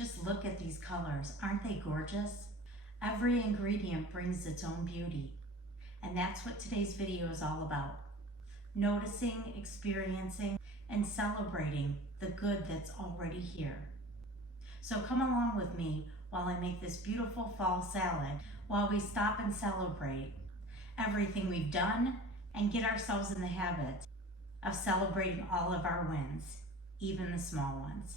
Just look at these colors. Aren't they gorgeous? Every ingredient brings its own beauty. And that's what today's video is all about. Noticing, experiencing, and celebrating the good that's already here. So come along with me while I make this beautiful fall salad, while we stop and celebrate everything we've done and get ourselves in the habit of celebrating all of our wins, even the small ones.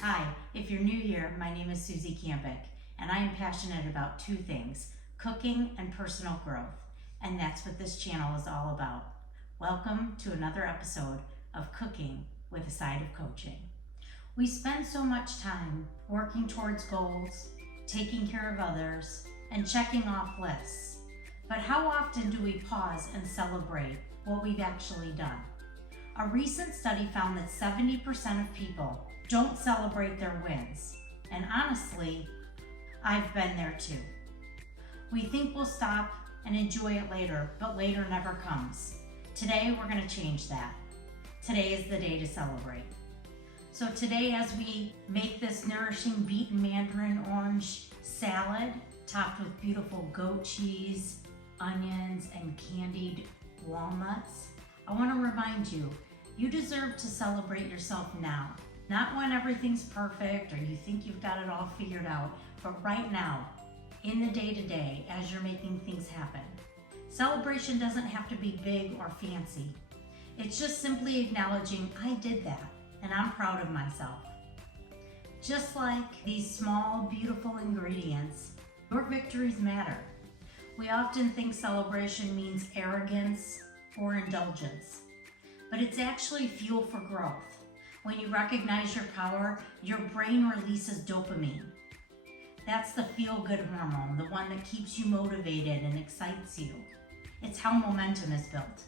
Hi, if you're new here, my name is Susie Campick, and I am passionate about two things, cooking and personal growth, and that's what this channel is all about. Welcome to another episode of Cooking with a Side of Coaching. We spend so much time working towards goals, taking care of others, and checking off lists. But how often do we pause and celebrate what we've actually done? A recent study found that 70% of people don't celebrate their wins. And honestly, I've been there too. We think we'll stop and enjoy it later, but later never comes. Today, we're going to change that. Today is the day to celebrate. So today, as we make this nourishing Beet Mandarin orange salad, topped with beautiful goat cheese, onions, and candied walnuts, I want to remind you, you deserve to celebrate yourself now. Not when everything's perfect or you think you've got it all figured out, but right now, in the day-to-day, as you're making things happen. Celebration doesn't have to be big or fancy. It's just simply acknowledging I did that and I'm proud of myself. Just like these small, beautiful ingredients, your victories matter. We often think celebration means arrogance or indulgence, but it's actually fuel for growth. When you recognize your power, your brain releases dopamine. That's the feel-good hormone, the one that keeps you motivated and excites you. It's how momentum is built.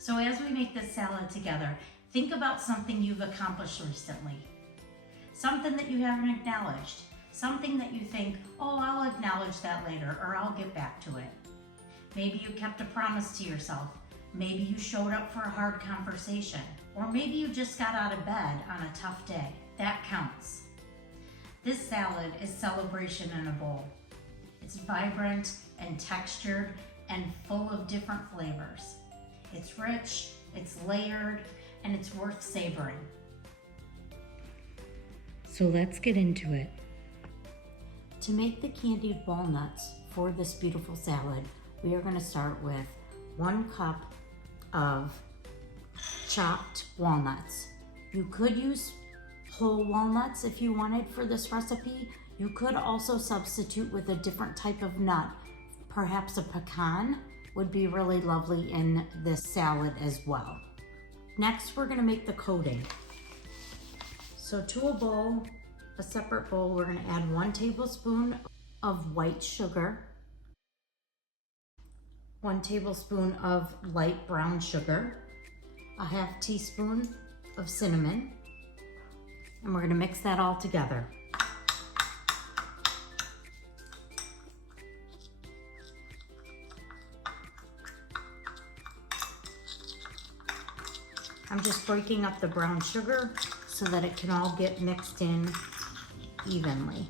So as we make this salad together, think about something you've accomplished recently. Something that you haven't acknowledged. Something that you think, oh, I'll acknowledge that later, or I'll get back to it. Maybe you kept a promise to yourself. Maybe you showed up for a hard conversation. Or maybe you just got out of bed on a tough day. That counts. This salad is celebration in a bowl. It's vibrant and textured and full of different flavors. It's rich, it's layered, and it's worth savoring. So let's get into it. To make the candied walnuts for this beautiful salad, we are going to start with 1 cup of chopped walnuts. You could use whole walnuts if you wanted for this recipe. You could also substitute with a different type of nut. Perhaps a pecan would be really lovely in this salad as well. Next, we're going to make the coating. So to a bowl, a separate bowl, we're going to add 1 tablespoon of white sugar, 1 tablespoon of light brown sugar, a 1/2 teaspoon of cinnamon, and we're going to mix that all together. I'm just breaking up the brown sugar so that it can all get mixed in evenly.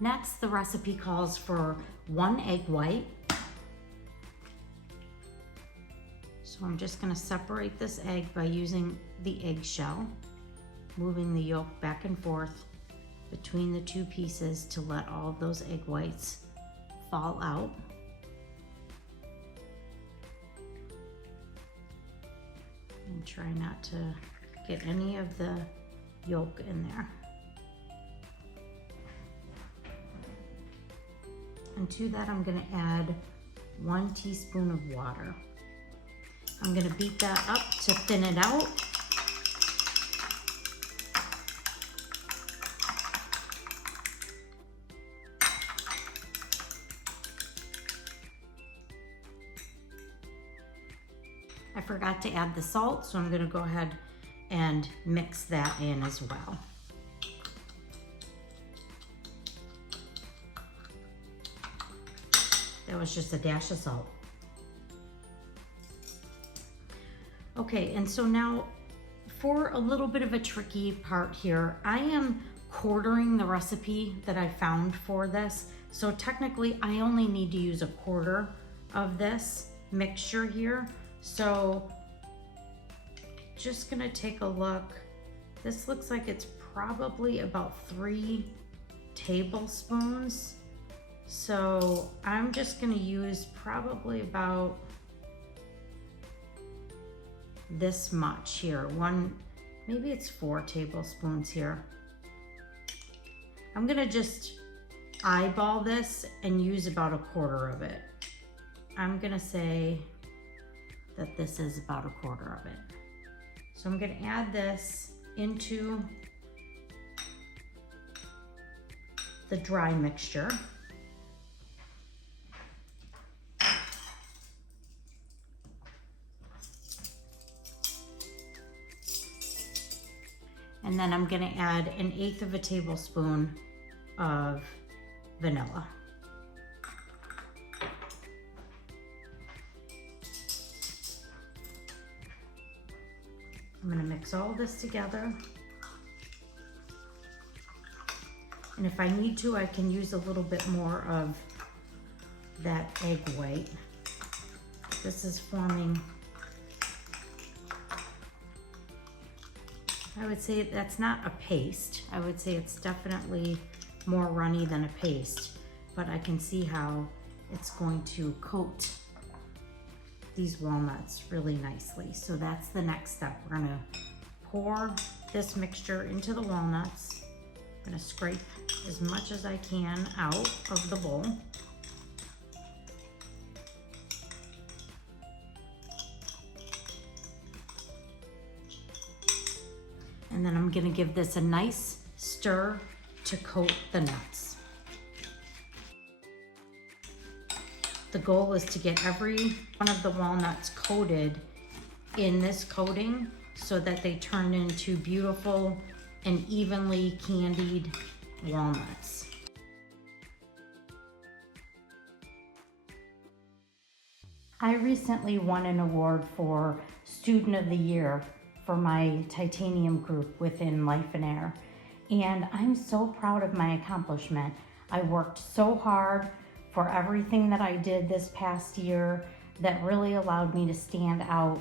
Next, the recipe calls for 1 egg white. So I'm just going to separate this egg by using the eggshell, moving the yolk back and forth between the 2 pieces to let all of those egg whites fall out. And try not to get any of the yolk in there. And to that, I'm going to add 1 teaspoon of water. I'm going to beat that up to thin it out. I forgot to add the salt, so I'm going to go ahead and mix that in as well. That was just a dash of salt. Okay, and so now for a little bit of a tricky part here, I am quartering the recipe that I found for this. So technically I only need to use a quarter of this mixture here. So just gonna take a look. This looks like it's probably about 3 tablespoons. So I'm just gonna use probably about this much here. Maybe it's 4 tablespoons here. I'm gonna just eyeball this and use about a quarter of it. I'm gonna say that this is about a quarter of it. So I'm gonna add this into the dry mixture. And then I'm gonna add 1/8 of a tablespoon of vanilla. I'm gonna mix all this together. And if I need to, I can use a little bit more of that egg white. This is forming, I would say that's not a paste. I would say it's definitely more runny than a paste, but I can see how it's going to coat these walnuts really nicely. So that's the next step. We're gonna pour this mixture into the walnuts. I'm gonna scrape as much as I can out of the bowl. And then I'm gonna give this a nice stir to coat the nuts. The goal is to get every one of the walnuts coated in this coating so that they turn into beautiful and evenly candied walnuts. I recently won an award for Student of the Year for my titanium group within Life and Air. And I'm so proud of my accomplishment. I worked so hard for everything that I did this past year that really allowed me to stand out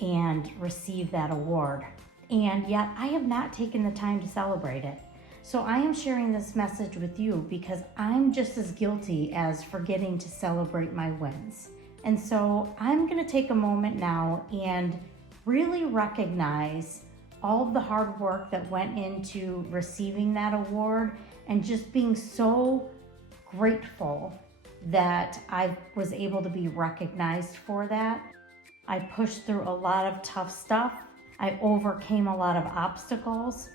and receive that award. And yet I have not taken the time to celebrate it. So I am sharing this message with you because I'm just as guilty as forgetting to celebrate my wins. And so I'm gonna take a moment now and really recognize all of the hard work that went into receiving that award and just being so grateful that I was able to be recognized for that. I pushed through a lot of tough stuff. I overcame a lot of obstacles,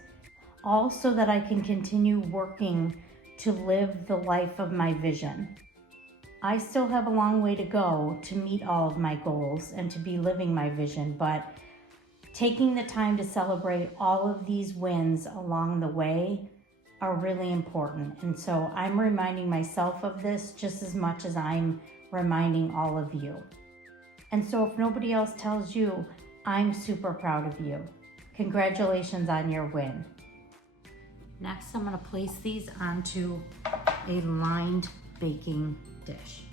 all so that I can continue working to live the life of my vision. I still have a long way to go to meet all of my goals and to be living my vision, but taking the time to celebrate all of these wins along the way are really important. And so I'm reminding myself of this just as much as I'm reminding all of you. And so if nobody else tells you, I'm super proud of you. Congratulations on your win. Next, I'm gonna place these onto a lined baking dish.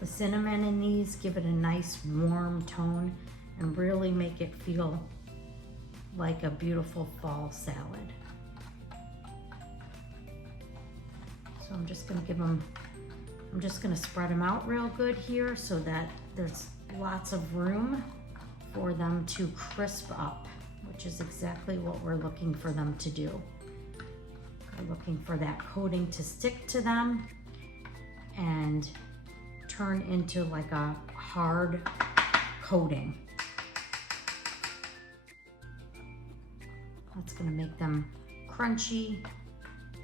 The cinnamon in these give it a nice warm tone and really make it feel like a beautiful fall salad. So I'm just gonna spread them out real good here so that there's lots of room for them to crisp up, which is exactly what we're looking for them to do. We're looking for that coating to stick to them and turn into like a hard coating. That's gonna make them crunchy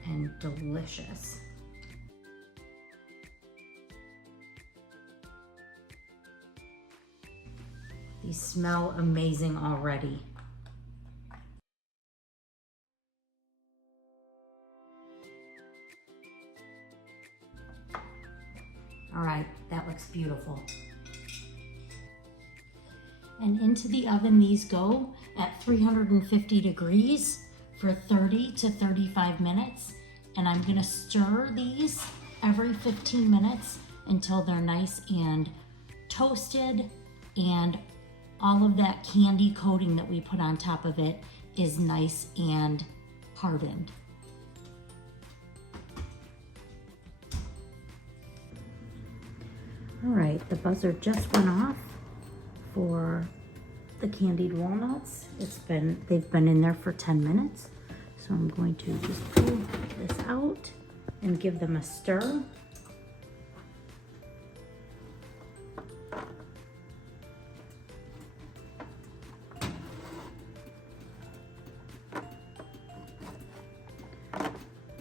and delicious. These smell amazing already. All right, that looks beautiful. And into the oven these go at 350 degrees for 30 to 35 minutes. And I'm gonna stir these every 15 minutes until they're nice and toasted, and all of that candy coating that we put on top of it is nice and hardened. All right, the buzzer just went off for the candied walnuts. They've been in there for 10 minutes. So I'm going to just pull this out and give them a stir.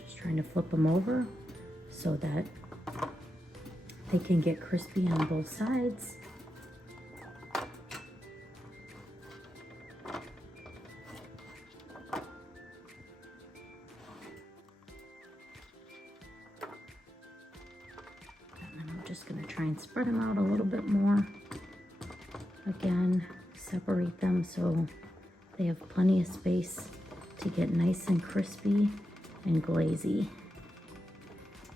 Just trying to flip them over so that they can get crispy on both sides. And then I'm just gonna try and spread them out a little bit more. Again, separate them so they have plenty of space to get nice and crispy and glazy,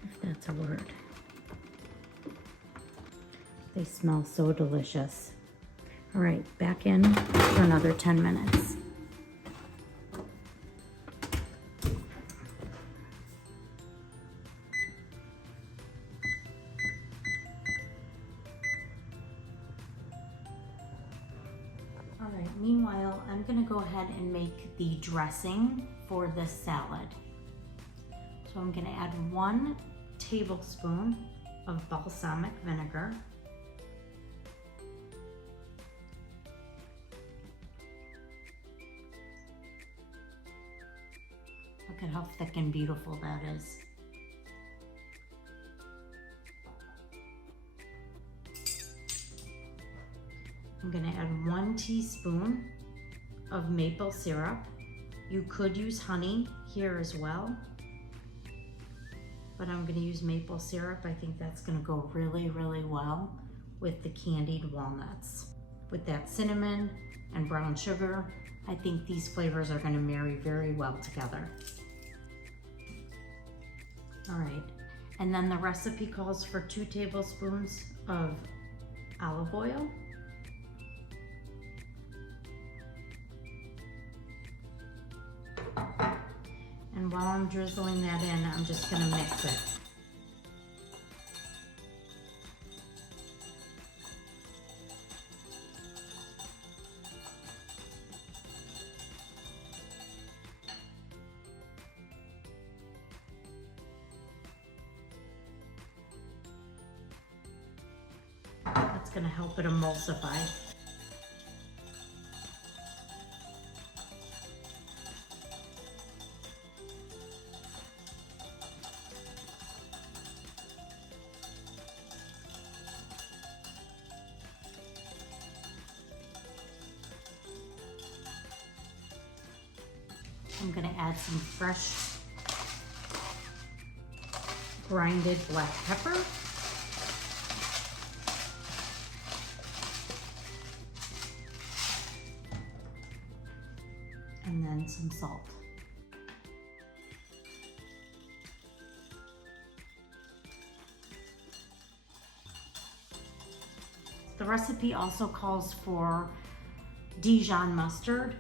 if that's a word. They smell so delicious. All right, back in for another 10 minutes. All right, meanwhile, I'm gonna go ahead and make the dressing for this salad. So I'm gonna add 1 tablespoon of balsamic vinegar. Look at how thick and beautiful that is. I'm gonna add 1 teaspoon of maple syrup. You could use honey here as well, but I'm gonna use maple syrup. I think that's gonna go really, really well with the candied walnuts. With that cinnamon and brown sugar, I think these flavors are gonna marry very well together. All right, and then the recipe calls for 2 tablespoons of olive oil. And while I'm drizzling that in, I'm just gonna mix it. That's gonna help it emulsify. I'm gonna add some fresh grinded black pepper. And then some salt. The recipe also calls for Dijon mustard,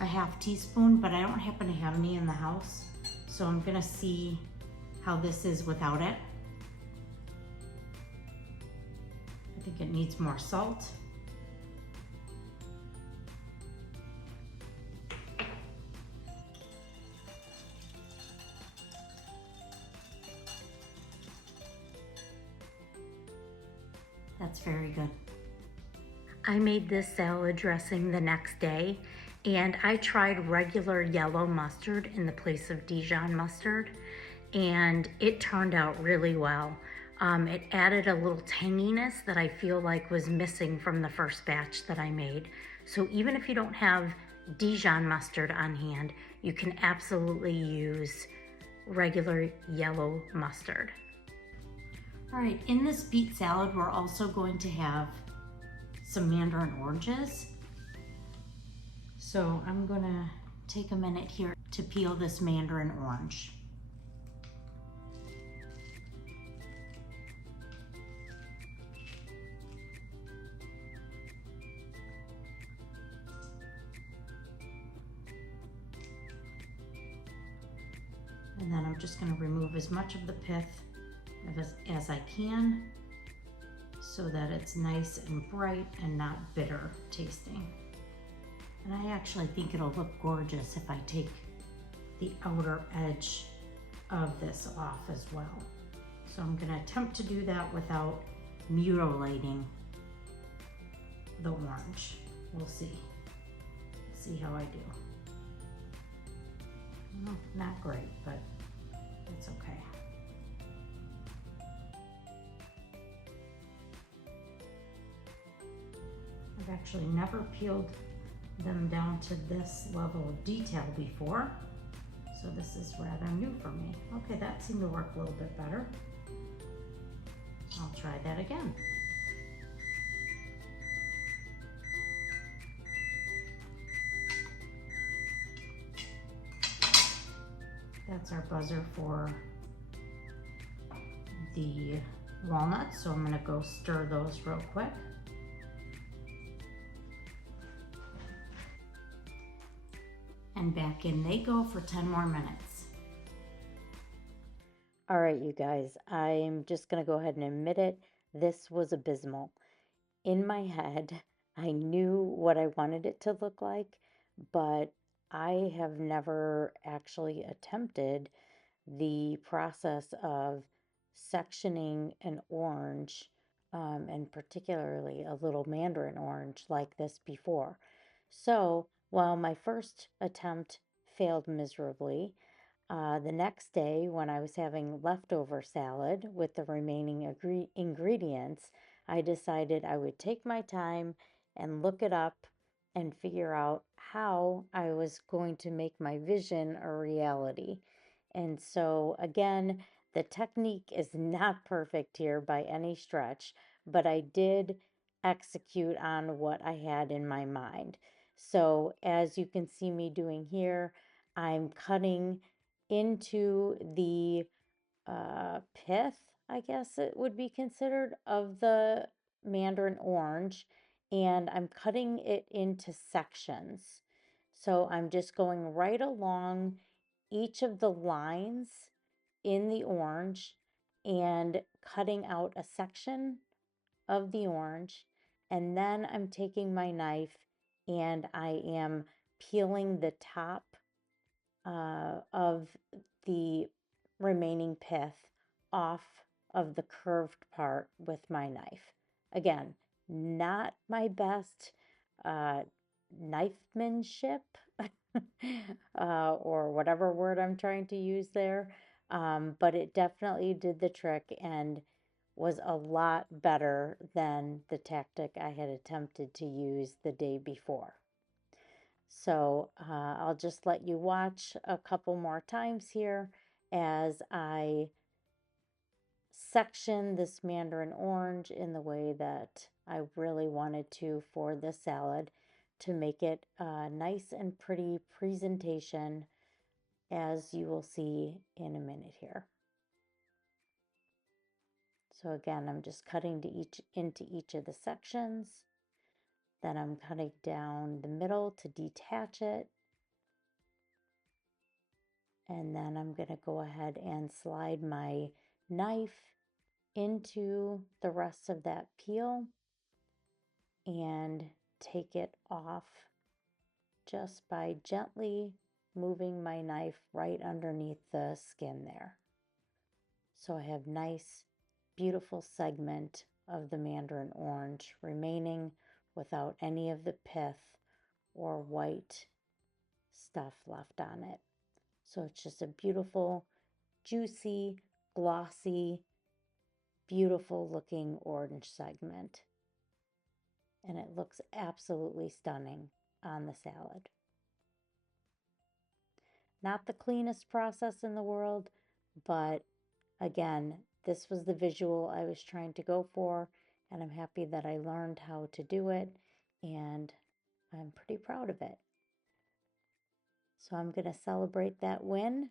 a half teaspoon, but I don't happen to have any in the house, so I'm gonna see how this is without it. I think it needs more salt. That's very good. I made this salad dressing the next day, and I tried regular yellow mustard in the place of Dijon mustard, and it turned out really well. It added a little tanginess that I feel like was missing from the first batch that I made. So even if you don't have Dijon mustard on hand, you can absolutely use regular yellow mustard. All right, in this beet salad, we're also going to have some mandarin oranges. So I'm gonna take a minute here to peel this mandarin orange. And then I'm just gonna remove as much of the pith as I can so that it's nice and bright and not bitter tasting. And I actually think it'll look gorgeous if I take the outer edge of this off as well. So I'm gonna attempt to do that without mutilating the orange. We'll see. See how I do. Well, not great, but it's okay. I've actually never peeled them down to this level of detail before, so this is rather new for me. Okay, that seemed to work a little bit better. I'll try that again. That's our buzzer for the walnuts, so I'm gonna go stir those real quick. And back in they go for 10 more minutes. All right, you guys, I'm just gonna go ahead and admit it. This was abysmal. In my head, I knew what I wanted it to look like, but I have never actually attempted the process of sectioning an orange, and particularly a little mandarin orange like this before. So while my first attempt failed miserably, the next day when I was having leftover salad with the remaining ingredients, I decided I would take my time and look it up and figure out how I was going to make my vision a reality. And so, again, the technique is not perfect here by any stretch, but I did execute on what I had in my mind. So, as you can see me doing here, I'm cutting into the pith, I guess it would be considered, of the mandarin orange, and I'm cutting it into sections. So I'm just going right along each of the lines in the orange and cutting out a section of the orange. And then I'm taking my knife and I am peeling the top of the remaining pith off of the curved part with my knife. Again, not my best knifemanship or whatever word I'm trying to use there, but it definitely did the trick and was a lot better than the tactic I had attempted to use the day before. So I'll just let you watch a couple more times here as I section this mandarin orange in the way that I really wanted to for this salad to make it a nice and pretty presentation, as you will see in a minute here. So again, I'm just cutting into each of the sections. Then I'm cutting down the middle to detach it. And then I'm going to go ahead and slide my knife into the rest of that peel and take it off just by gently moving my knife right underneath the skin there. So I have nice, beautiful segment of the mandarin orange remaining without any of the pith or white stuff left on it. So it's just a beautiful, juicy, glossy beautiful looking orange segment. And it looks absolutely stunning on the salad. Not the cleanest process in the world, but again, this was the visual I was trying to go for, and I'm happy that I learned how to do it, and I'm pretty proud of it. So I'm going to celebrate that win,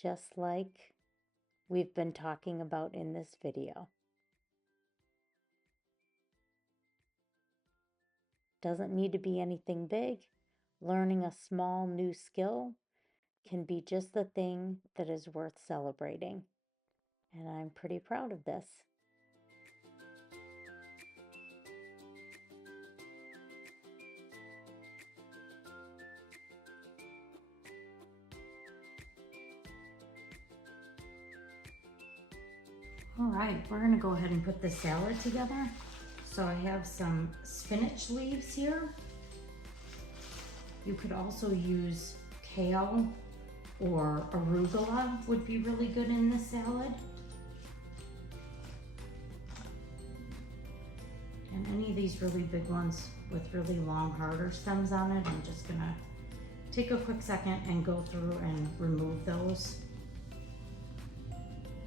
just like we've been talking about in this video. Doesn't need to be anything big. Learning a small new skill can be just the thing that is worth celebrating. And I'm pretty proud of this. All right, we're gonna go ahead and put the salad together. So I have some spinach leaves here. You could also use kale or arugula would be really good in this salad. And any of these really big ones with really long harder stems on it, I'm just gonna take a quick second and go through and remove those.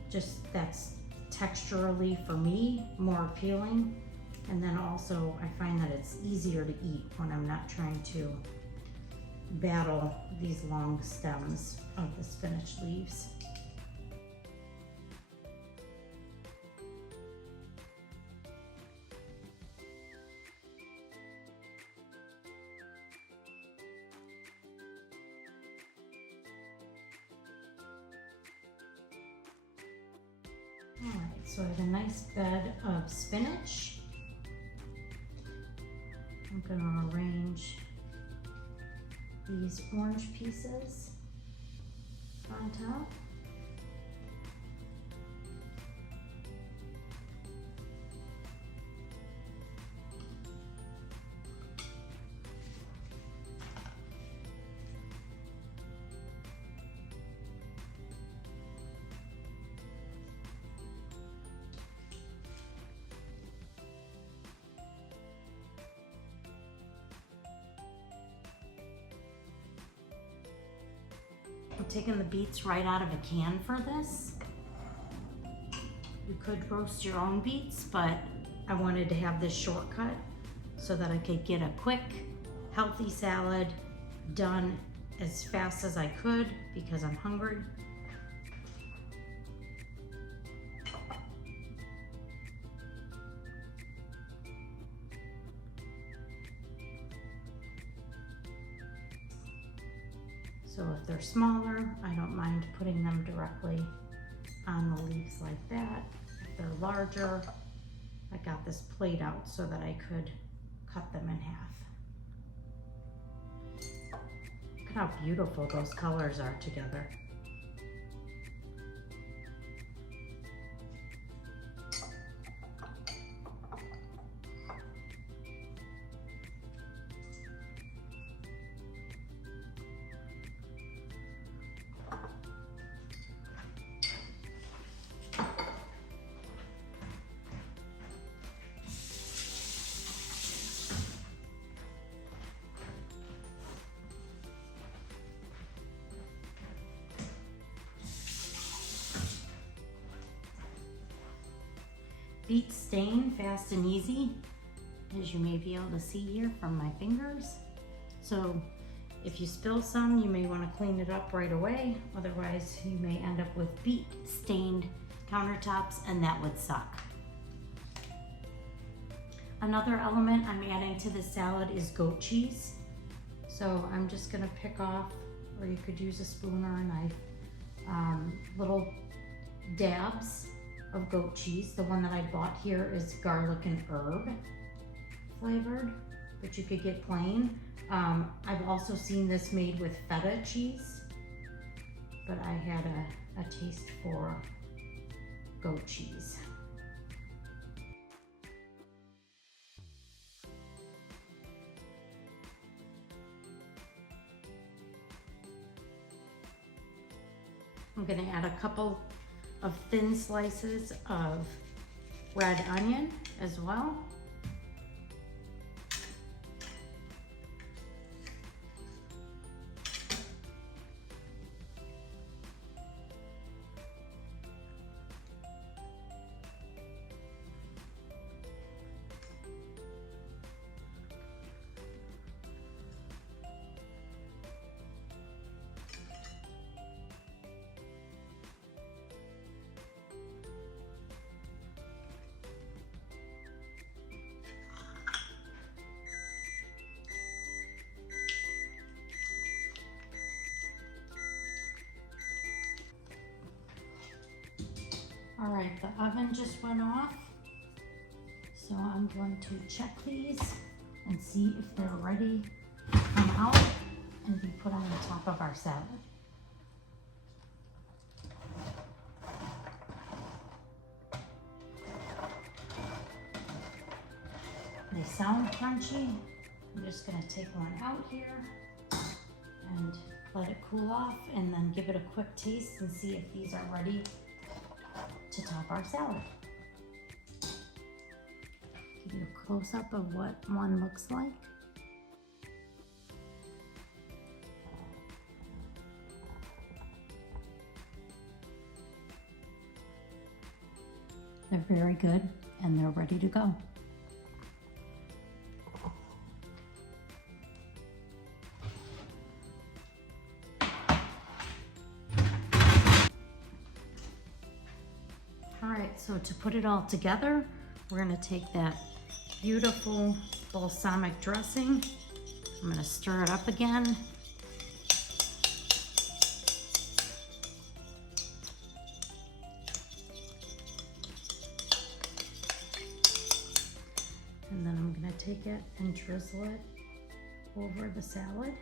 Just that's texturally for me more appealing, and then also I find that it's easier to eat when I'm not trying to battle these long stems of the spinach leaves. All right, so I have a nice bed of spinach. I'm gonna arrange these orange pieces on top. I'm taking the beets right out of a can for this. You could roast your own beets, but I wanted to have this shortcut so that I could get a quick, healthy salad done as fast as I could because I'm hungry. So if they're smaller, I don't mind putting them directly on the leaves like that. If they're larger, I got this plate out so that I could cut them in half. Look at how beautiful those colors are together. Beets stain fast and easy, as you may be able to see here from my fingers. So if you spill some, you may want to clean it up right away. Otherwise, you may end up with beet stained countertops, and that would suck. Another element I'm adding to the salad is goat cheese. So I'm just gonna pick off, or you could use a spoon or a knife, little dabs of goat cheese. The one that I bought here is garlic and herb flavored, but you could get plain. I've also seen this made with feta cheese, but I had a taste for goat cheese. I'm gonna add a couple of thin slices of red onion as well. All right, the oven just went off, so I'm going to check these and see if they're ready to come out and be put on the top of our salad. They sound crunchy. I'm just gonna take one out here and let it cool off, and then give it a quick taste and see if these are ready to top our salad. Give you a close-up of what one looks like. They're very good and they're ready to go. All right, so to put it all together, we're gonna take that beautiful balsamic dressing. I'm gonna stir it up again. And then I'm gonna take it and drizzle it over the salad.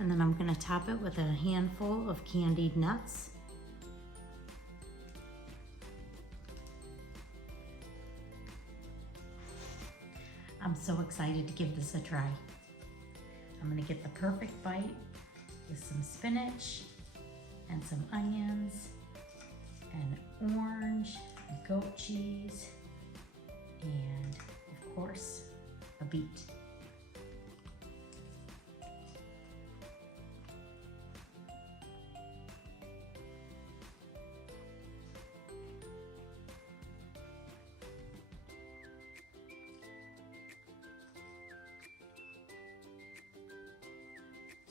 And then I'm gonna top it with a handful of candied nuts. I'm so excited to give this a try. I'm gonna get the perfect bite with some spinach and some onions and orange and goat cheese and of course a beet.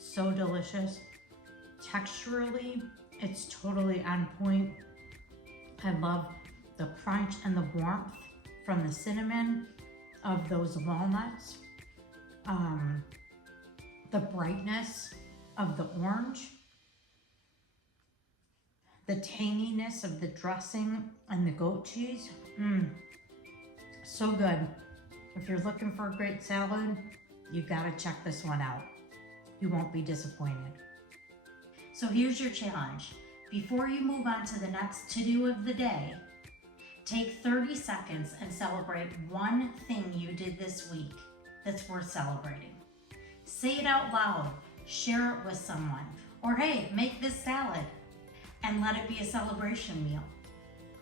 So delicious. Texturally, it's totally on point. I love the crunch and the warmth from the cinnamon of those walnuts. The brightness of the orange. The tanginess of the dressing and the goat cheese. So good. If you're looking for a great salad, you gotta check this one out. You won't be disappointed. So here's your challenge. Before you move on to the next to-do of the day, take 30 seconds and celebrate one thing you did this week that's worth celebrating. Say it out loud, share it with someone, or hey, make this salad and let it be a celebration meal.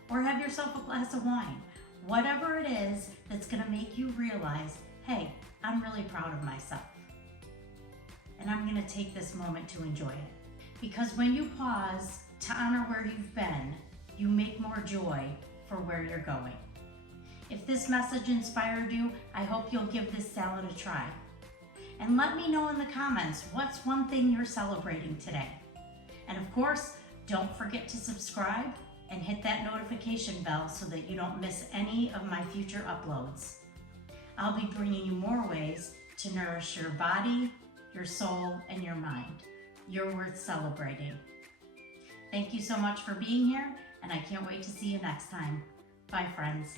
Or have yourself a glass of wine. Whatever it is that's gonna make you realize, hey, I'm really proud of myself. And I'm gonna take this moment to enjoy it. Because when you pause to honor where you've been, you make more joy for where you're going. If this message inspired you, I hope you'll give this salad a try. And let me know in the comments, what's one thing you're celebrating today? And of course, don't forget to subscribe and hit that notification bell so that you don't miss any of my future uploads. I'll be bringing you more ways to nourish your body, your soul, and your mind. You're worth celebrating. Thank you so much for being here, and I can't wait to see you next time. Bye, friends.